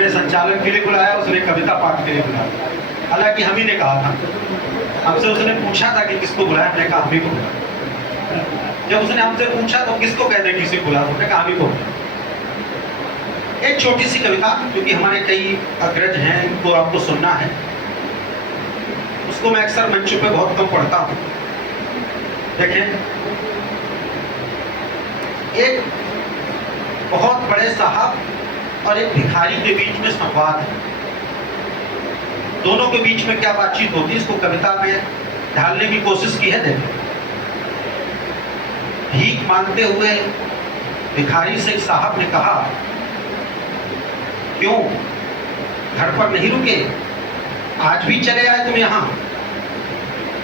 हमने संचालन के लिए बुलाया, उसने कविता पाठ के लिए बुलाया। हालांकि हम ही ने कहा था, हमसे उसने पूछा था कि किसको बुलाया, हमने कहा हम ही को बुलाया। जब उसने हमसे पूछा तो किसको कह दे किसी को बुलाया, उसने कहा हम ही को। एक छोटी सी कविता, क्योंकि हमारे कई अग्रज हैं, इनको आपको सुनना है, उसको मैं अक्सर मंचों पे बहुत कम पढ़ता हूँ। देखें, एक बहुत बड़े साहब और एक भिखारी के बीच में संवाद है। दोनों के बीच में क्या बातचीत होती है, इसको कविता में ढालने की कोशिश की है। देखें, भीख मांगते हुए भिखारी से साहब ने कहा, क्यों घर पर नहीं रुके, आज भी चले आए तुम यहां?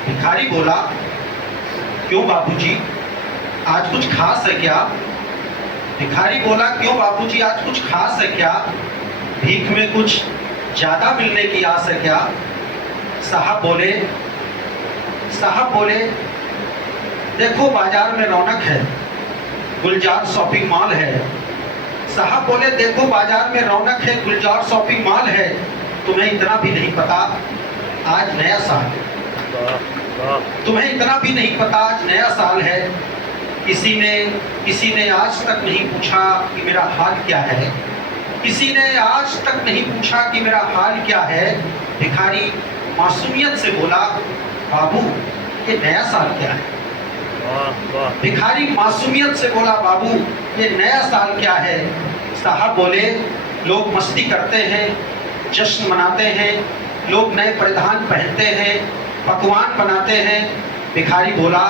भिखारी बोला, क्यों बाबूजी, आज कुछ खास है क्या? भिखारी बोला, क्यों बाबूजी, आज कुछ खास है क्या? भीख में कुछ ज्यादा मिलने की आस है क्या? साहब बोले, देखो बाजार में रौनक है, गुलजार शॉपिंग मॉल है। साहब बोले, देखो बाजार में रौनक है, गुलजार शॉपिंग मॉल है, तुम्हें इतना भी नहीं पता आज नया साल है। तुम्हें इतना भी नहीं पता आज नया साल है। किसी ने आज तक नहीं पूछा कि मेरा हाल क्या है। किसी ने आज तक नहीं पूछा कि मेरा हाल क्या है। भिखारी मासूमियत से बोला, बाबू ये नया साल क्या है? भिखारी मासूमियत से बोला, बाबू ये नया साल क्या है? साहब बोले, लोग मस्ती करते हैं, जश्न मनाते हैं, लोग नए परिधान पहनते हैं, पकवान बनाते हैं। भिखारी बोला,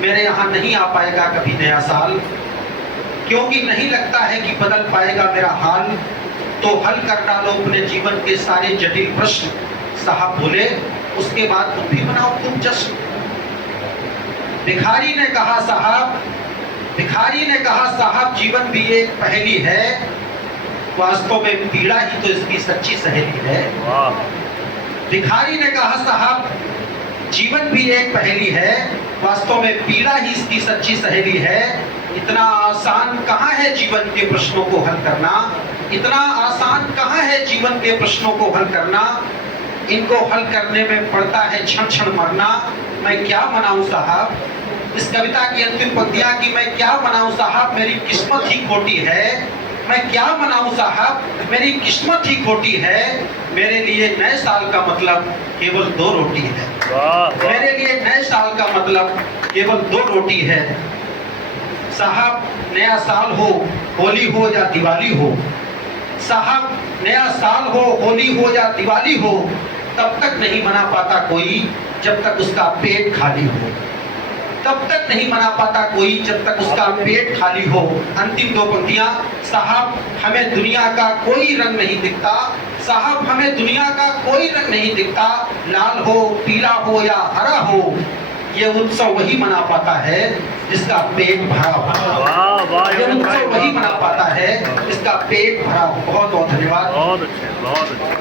मेरे यहाँ नहीं आ पाएगा कभी नया साल, क्योंकि नहीं लगता है कि बदल पाएगा मेरा हाल। तो हल कर डालो अपने जीवन के सारे जटिल प्रश्न। साहब बोले, उसके बाद तुम भी मनाओ खूब जश्न। भिखारी ने कहा, साहब जीवन भी एक पहेली है, वास्तव में पीड़ा ही तो इसकी सच्ची सहेली है। भिखारी ने कहा, साहब जीवन भी एक पहेली है, वास्तव में पीड़ा ही इसकी सच्ची सहेली है। इतना आसान कहाँ है जीवन के प्रश्नों को हल करना, इतना आसान कहाँ है जीवन के प्रश्नों को हल करना। इनको हल करने में पड़ता है क्षण क्षण मरना। मैं क्या मनाऊं साहब, इस कविता की अंतिम पंक्तियां कि मैं क्या मनाऊं साहब, मेरी किस्मत ही खोटी है। मैं क्या मनाऊं साहब, मेरी किस्मत ही खोटी है। मेरे लिए नए साल का मतलब केवल 2 रोटी है। मेरे लिए नए साल का मतलब केवल 2 रोटी है। साहब नया साल हो, होली हो या दिवाली हो, साहब नया साल हो, होली हो या दिवाली हो, तब तक नहीं मना पाता कोई जब तक उसका पेट खाली हो। तब तक नहीं मना पाता कोई जब तक उसका पेट खाली हो। अंतिम 2 पंक्तियां, साहब हमें दुनिया का कोई रंग नहीं दिखता, साहब हमें दुनिया का कोई रंग नहीं दिखता, लाल हो पीला हो या हरा हो, ये उत्सव वही मना पाता है जिसका पेट भरा हो। ये उत्सव वही मना पाता है जिसका पेट भरा हो। बहुत बहुत धन्यवाद। बहुत अच्छे।